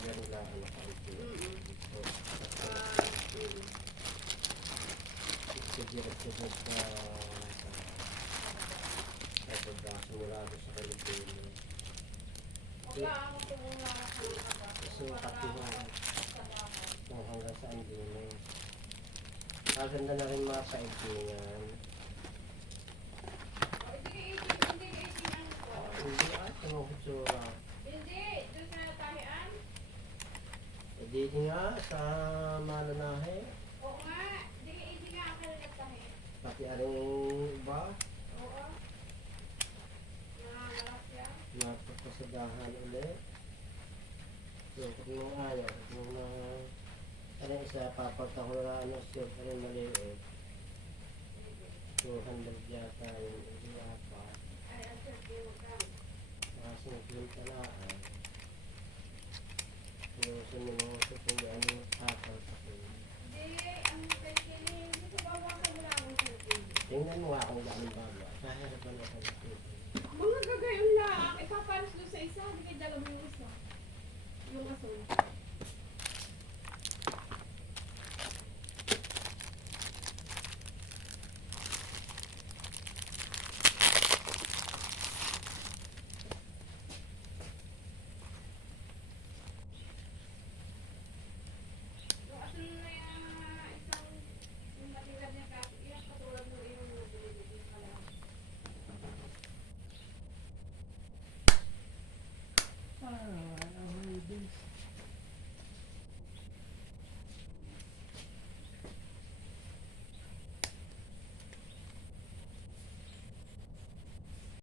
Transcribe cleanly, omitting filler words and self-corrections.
talaga nila ano kaunti. Direct-direct sa pagkasimulado sa Pilipinas. So, katihan kung hanggang saan din mo. Maganda na rin mga kaibigan. Hindi at ang kutsura. Hindi, doon sa tahian. Hindi nga sa malanahe. Oo nga, hindi nga ako nagtahi. Pati aring iba. Oo. Nangangalas yan. Napapasadahan ulit. So, kung yung ayaw, kung na ano isa, papagkakulaan na siya pa rin maliit. 200 yata yung hindi apa. Ay, ang sarkiyo ka. Nakasingkil talaan. So, sinunuso kung ano sakal sa kanya. Hindi, ang sarkiyo, hindi ko bawasan mo lang ang sarkiyo. Tingnan mo nga kung gaano bago. Kahirapan na sa sarkiyo. Mga gagayon lang, ipapalos doon sa isa, hindi kayo dalawa yung isa. Yung aso.